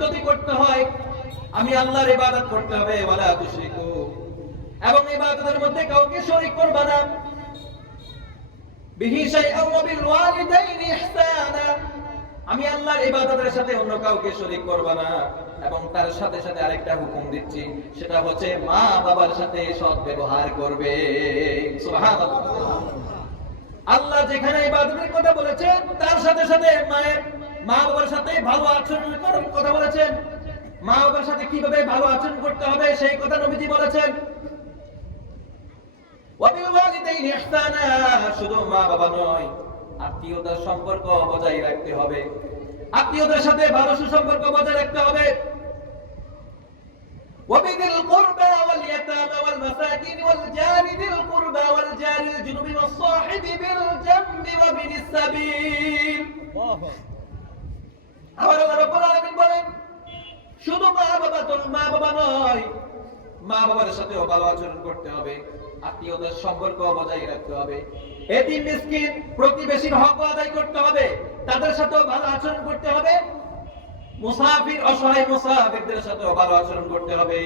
যদি করতে হয়, আমি আল্লাহর ইবাদত করতে হবে, ওয়ালা তুশরিকু। এবং ইবাদতের মধ্যে কাউকে শরীক না। বিহি ওয়া বিল ইহসানা। আমি আল্লাহর ইবাদতের সাথে অন্য কাউকে শরীক করব না। এবং তার সাথে সাথে আরেকটা হুকুম দিচ্ছি, সেটা হচ্ছে মা বাবার সাথে সৎ ব্যবহার করবে। সুবহানাল্লাহ। আল্লাহ যেখানে ইবাদতের কথা বলেছেন, তার সাথে সাথে মায়ের মা বাবার সাথে ভালো আচরণ করার কথা বলেছেন মা বাবার সাথে কিভাবে ভালো আচরণ করতে হবে সেই কথা নবীজি বলেছেন ওয়াবিল ওয়ালিদাইনি ইহসানা শুধু মা বাবা নয় আত্মীয়তার সম্পর্ক বজায় রাখতে হবে আত্মীয়দের সাথে ভালো সুসম্পর্ক বজায় রাখতে হবে وبذي القربى واليتامى والمساكين والجار ذي القربى والجار الجنب والصاحب بالجنب وابن السبيل আবার আল্লাহ রাব্বুল আলামিন বলেন, শুধু মা বাবা মা বাবা নয়, মা বাবার ভালো আচরণ করতে হবে সম্পর্ক বজায় রাখতে হবে। এতিম, মিসকিন, প্রতিবেশীর হক আদায় করতে হবে, তাদের সাথেও ভালো আচরণ করতে হবে। মুসাফির, অসহায় মুসাফিরদের সাথেও ভালো আচরণ করতে হবে।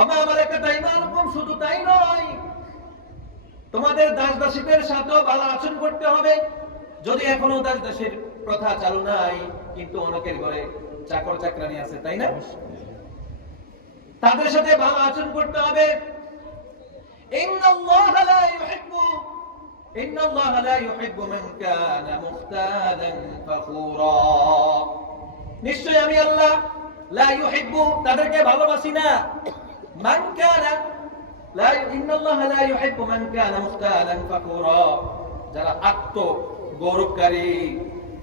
অমা আমার একটা শুধু তাই নয়, তোমাদের দাস দাসীদের সাথেও ভালো আচরণ করতে হবে। যদি এখনও দাস দাসীর প্রথা চালু নাই, কিন্তু অনেকের ঘরে চাকর চাকরানি আছে, তাই না? তাদের সাথে ভালো আচরণ করতে হবে। নিশ্চয় আমি আল্লাহ তাদেরকে ভালোবাসি না। লা যারা আত্ম গৌরবকারী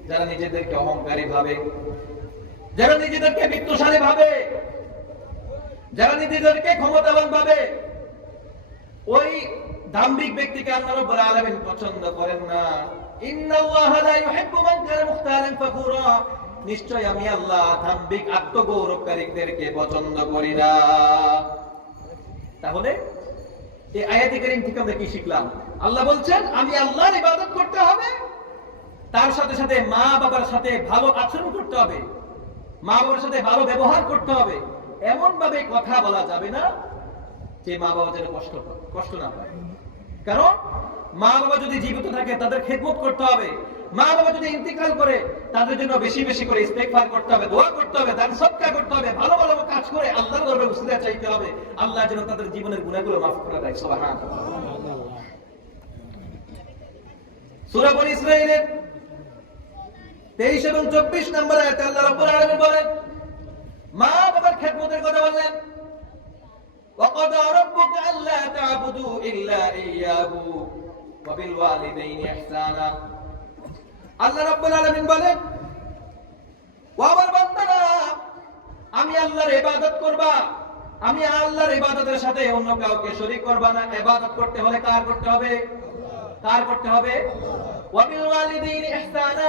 যারা নিজেদেরকে অহংকারী ভাবে, যারা নিজেদেরকে বিত্তশালী ভাবে, যারা নিজেদেরকে ক্ষমতাবান ভাবে, ওই দাম্ভিক ব্যক্তিকে আল্লাহ রাব্বুল আলামিন পছন্দ করেন না। লা ইউহিব্বু মান কানা মুখতালান নিশ্চয় আমি আল্লাহ দাম্ভিক আত্মগৌরবকারীদেরকে পছন্দ করি না। তাহলে এই আয়াতে কারীম থেকে আমরা কি শিখলাম? আল্লাহ বলছেন, আমি আল্লাহর ইবাদত করতে হবে। তার সাথে সাথে মা বাবার সাথে ভালো আচরণ করতে হবে। মা বাবার সাথে ভালো ব্যবহার করতে হবে। এমন ভাবে কথা বলা যাবে না যে মা বাবা যেন কষ্ট কষ্ট না পায়। কারণ মা বাবা যদি জীবিত থাকে, তাদের খেদমত করতে হবে। মা বাবা যদি ইন্তিকাল করে, তাদের জন্য বেশি বেশি করে ইস্তেগফার করতে হবে, দোয়া করতে হবে, দান সদকা করতে হবে, ভালো ভালো কাজ করে আল্লাহর দরবারে উসিলা চাইতে হবে। আল্লাহ যেন তাদের জীবনের গুনাহগুলো মাফ করে দেয়, সুবহানাল্লাহ। সূরা বনী 23 এবং 24 নম্বর আয়াতে আল্লাহ রাব্বুল আলামিন বলেন মা বাবার খেদমতের কথা বললেন وقضى ربك ألا تعبدوا إلا إياه وبالوالدين إحسانا আল্লাহ রাব্বুল আলামিন বলেন ও আমার বান্দারা আমি আল্লাহর ইবাদত করবা আমি আল্লাহর ইবাদতের সাথে অন্য কাউকে শরীক করবা না ইবাদত করতে হলে কার করতে হবে কার করতে হবে ওয়াবিল ওয়ালিদাইনি ইহসানা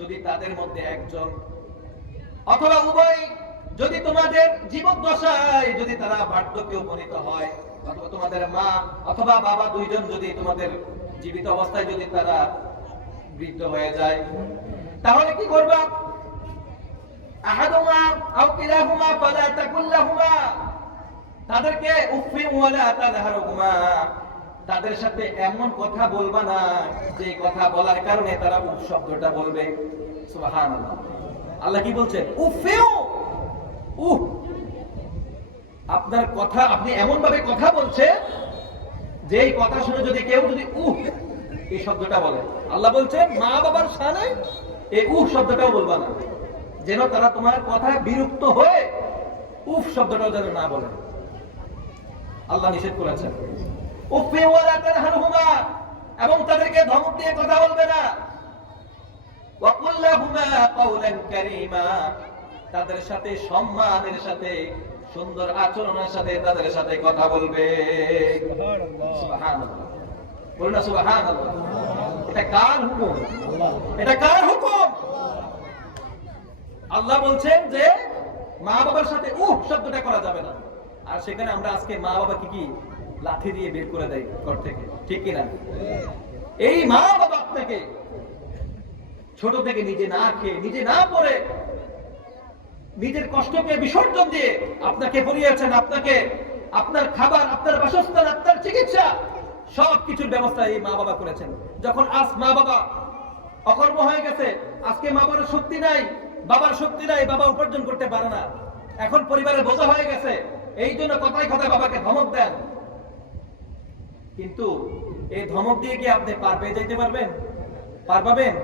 যদি তাদের মধ্যে একজন, অথবা উভয়, যদি তোমাদের জীবদ্দশায় যদি তারা বার্ধক্যে উপনীত হয়, অথবা তোমাদের মা অথবা বাবা দুইজন যদি তোমাদের জীবিত অবস্থায় যদি তারা বৃদ্ধ হয়ে যায়, তাহলে কি করবা? তাদেরকে উফি ওয়ালা তাদহারুহুমা তাদের সাথে এমন কথা বলবা না যে কথা বলার কারণে তারা উফ শব্দটা বলবে। আল্লাহ কি বলছেন উফিউ উফ আপনার কথা, আপনি এমন ভাবে কথা বলছেন যে এই কথা শুনে যদি কেউ যদি উহ, এই শব্দটা বলে। আল্লাহ বলছেন, মা বাবার সানে এই উহ শব্দটাও বলবা না। যেন তারা তোমার কথা বিরক্ত হয়ে উফ শব্দটাও যেন না বলে। আল্লাহ নিষেধ করেছেন। উফে ওয়ালা তানহারহুমা এবং তাদেরকে ধমক দিয়ে কথা বলবে না। ওয়াকুল লাহুমা কাওলান কারীমা তাদের সাথে সম্মানের সাথে সুন্দর আচরণের সাথে তাদের সাথে কথা বলবে। বলুন না এটা কার হুকুম? এটা কার হুকুম? আল্লাহ বলছেন যে মা বাবার সাথে উহ শব্দটা করা যাবে না। আর সেখানে আমরা আজকে মা বাবাকে কি লাঠি দিয়ে বের করে দেয় ঘর থেকে। ঠিক কিনা? এই মা বাবা থেকে ছোট থেকে নিজে না খেয়ে, নিজে না পড়ে, নিজের কষ্টকে বিসর্জন দিয়ে আপনাকে পড়িয়েছেন, আপনাকে আপনার খাবার, আপনার বাসস্থান, আপনার চিকিৎসা সব কিছুর ব্যবস্থা এই মা বাবা করেছেন। যখন আজ মা বাবা অকর্ম হয়ে গেছে, আজকে মা বাবার শক্তি নাই, বাবার শক্তি নাই, বাবা উপার্জন করতে পারে না। এখন পরিবারের বোঝা হয়ে গেছে এই জন্য কথায় কথায় বাবাকে ধমক দেন। কিন্তু এই ধমক দিয়ে কি আপনি পার পেয়ে যাইতে পারবেন? পার পাবেন?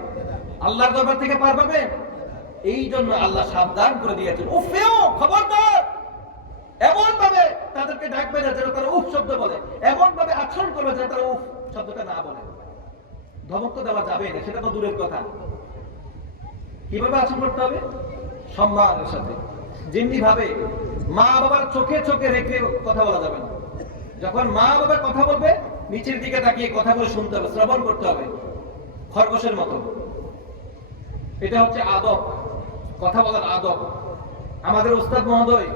আল্লাহর দরবার থেকে পার পাবেন? এই জন্য আল্লাহ সাবধান করে দিয়েছেন। উফেও খবরদার! এমন ভাবে তাদেরকে ডাকবে না যেন তারা উফ শব্দ বলে। এমন ভাবে আচরণ করবে যেন তারা উফ শব্দটা না বলে। ধমক তো দেওয়া যাবে না, সেটা তো দূরের কথা। কীভাবে আচরণ করতে হবে? সম্মানের সাথে। যেমনি ভাবে মা বাবার চোখে চোখে রেখে কথা বলা যাবে না। যখন মা বাবার কথা বলবে, নিচের দিকে তাকিয়ে কথাগুলো শুনতে হবে, শ্রবণ করতে হবে, খরগোশের মতো। এটা হচ্ছে আদব। কথা বলার আদব। আমাদের উস্তাদ মহোদয়,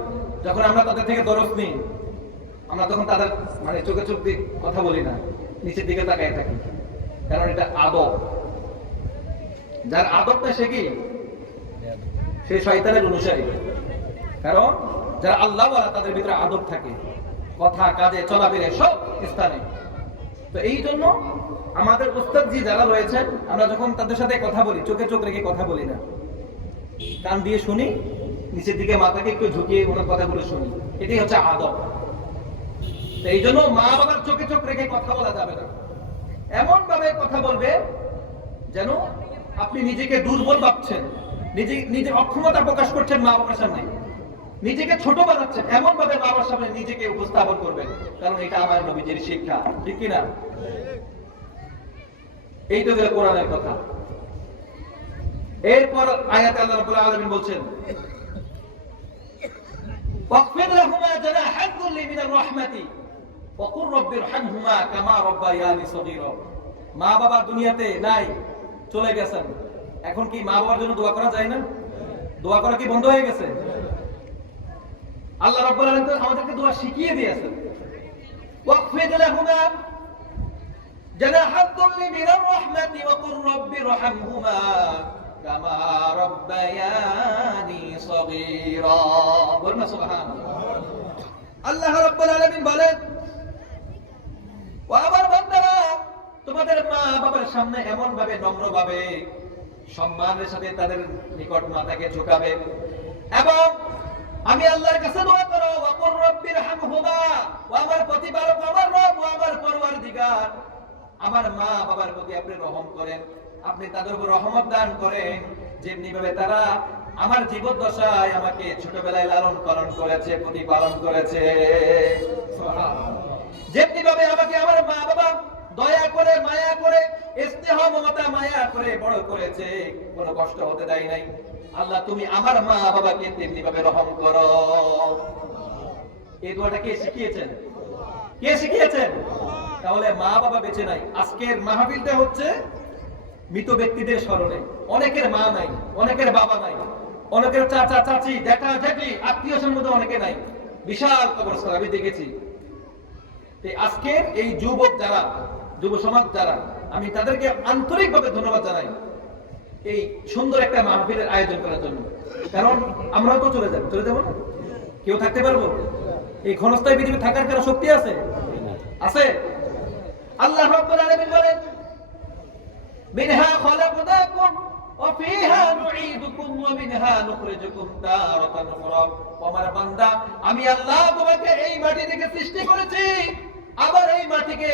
যখন আমরা তাদের থেকে দরস নিই, আমরা তখন তাদের মানে চোখে চোখ দিয়ে কথা বলি না, নিচের দিকে তাকায় থাকি। কারণ এটা আদব। যার আদবটা সে কি? সে শয়তানের অনুসারী। কারণ যারা আল্লাহ তাদের ভিতরে আদব থাকে। কথা, কাজে, চলাফেরে সব স্থানে। তো এই জন্য আমাদের উস্তাদজি যারা রয়েছেন, আমরা যখন তাদের সাথে কথা বলি, চোখে চোখ রেখে কথা বলি না। কান দিয়ে শুনি, নিচের দিকে মাথাকে একটু ঝুঁকিয়ে ওনার কথাগুলো শুনি। এটাই হচ্ছে আদব। এই জন্য মা বাবার চোখে চোখ রেখে কথা বলা যাবে না। এমন ভাবে কথা বলবে যেন আপনি নিজেকে দুর্বল ভাবছেন, নিজে নিজের অক্ষমতা প্রকাশ করছেন মা বাবার সামনে। নিজেকে ছোট বানাচ্ছেন এমন ভাবে বাবার সামনে নিজেকে উপস্থাপন করবেন কারণ এটা আমার নবীজির শিক্ষা ঠিক কিনা এই তো গেল কোরআনের কথা এরপর আয়াত আল্লাহ রাব্বুল আলামিন বলছেন واغفر لهما جناح الذل من الرحمة وقل رب ارحمهما كما ربياني صغيرا মা বাবা দুনিয়াতে নাই চলে গেছেন এখন কি মা বাবার জন্য দোয়া করা যায় না দোয়া করা কি বন্ধ হয়ে গেছে আল্লাহ রাব্বুল আলামিন তো আমাদেরকে দোয়া শিখিয়ে দিয়েছেন واغفر لهما جناح الذل من الرحمة وقل رب ارحمهما كما ربياني صغيرا বলুন সুবহান আল্লাহ রাব্বুল আলামিন বলেন ও আমার বান্দারা তোমাদের মা বাবার সামনে এমন ভাবে নম্র ভাবে সম্মানের সাথে তাদের নিকট মাতাকে ঝুঁকাবে এবং আমি আল্লাহর কাছে দোয়া করো, ওয়াকুর রব্বির হামহুমা ও আমার প্রতিপালক, আমার রব ও আমার পরওয়ারদিগার। আমার মা বাবার প্রতি আপনি রহম করেন, আপনি তাদের উপর রহমত দান করেন। যেমনি ভাবে তারা আমার জীবন দশায় আমাকে ছোটবেলায় লালন পালন করেছে, প্রতিপালন করেছে। যেমনি ভাবে আমাকে আমার মা বাবা দয়া করে, মায়া করে, স্নেহ, মমতা, মায়া করে, বড় করেছে। কোনো কষ্ট হতে দেয় নাই। আল্লাহ, তুমি আমার মা বাবাকে তেমনি ভাবে রহম করো। এই দোয়াটা কে শিখিয়েছেন? কে শিখিয়েছেন? তাহলে মা বাবা বেঁচে নাই। আজকের মাহফিলটা হচ্ছে মৃত ব্যক্তিদের স্মরণে। অনেকের মা নাই, অনেকের বাবা নাই, অনেকের চাচা, চাচি দেখা জ্যাঠি, আত্মীয় মধ্যে অনেকে নাই। বিশাল কবরস্থান, আমি দেখেছি। আজকের এই যুবক যারা যুব সমাজ যারা, আমি তাদেরকে আন্তরিকভাবে ধন্যবাদ জানাই এই সুন্দর একটা মাহফিলের আয়োজন করার জন্য। কারণ আমরাও তো চলে যাব। চলে যাব না? কেউ থাকতে পারব? এই ক্ষণস্থায়ী পৃথিবী থাকার কারও শক্তি আছে? আছে? আল্লাহ রাব্বুল আলামিন বলেন, মিনহা খলাকনাকুম ওয়া ফিহা নুঈদুকুম ওয়া মিনহা নুখরিজুকুম তারাতান উখরা। আমার বান্দা, আমি আল্লাহ তোমাকে এই মাটি থেকে সৃষ্টি করেছি। আবার এই মাটিকে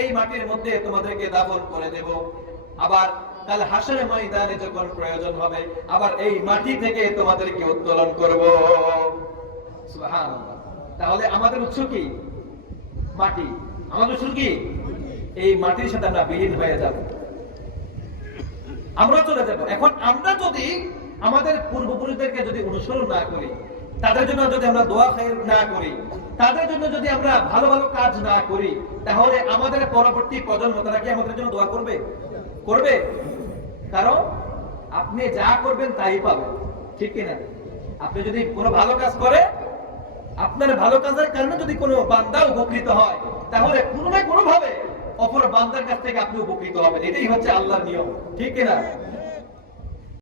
এই মাটির মধ্যে তোমাদেরকে দাফন করে দেব। আবার কাল হাসরে ময়দানে যখন প্রয়োজন হবে আবার এই মাটি থেকে তোমাদেরকে উত্তোলন করব। তাহলে আমাদের উৎস কি? মাটি। আমাদের উৎস কি? এই মাটির সাথে আমরা বিলীন হয়ে যাব। আমরা চলে যাব। এখন আমরা যদি আমাদের পূর্বপুরুষদেরকে যদি অনুসরণ না করি তাদের জন্য যদি আমরা দোয়া খাই না করি তাদের জন্য যদি আমরা ভালো ভালো কাজ না করি, তাহলে আমাদের পরবর্তী প্রজন্ম, তারা কি আমাদের জন্য দোয়া করবে? করবে? কারণ আপনি যা করবেন তাই পাবেন। ঠিক কিনা? আপনি যদি কোনো ভালো কাজ করে, আপনার ভালো কাজের কারণে যদি কোনো বান্দা উপকৃত হয়, তাহলে কোনো না কোনো ভাবে অপর বান্দার কাছ থেকে আপনি উপকৃত হবেন। এটাই হচ্ছে আল্লাহর নিয়ম। ঠিক কিনা?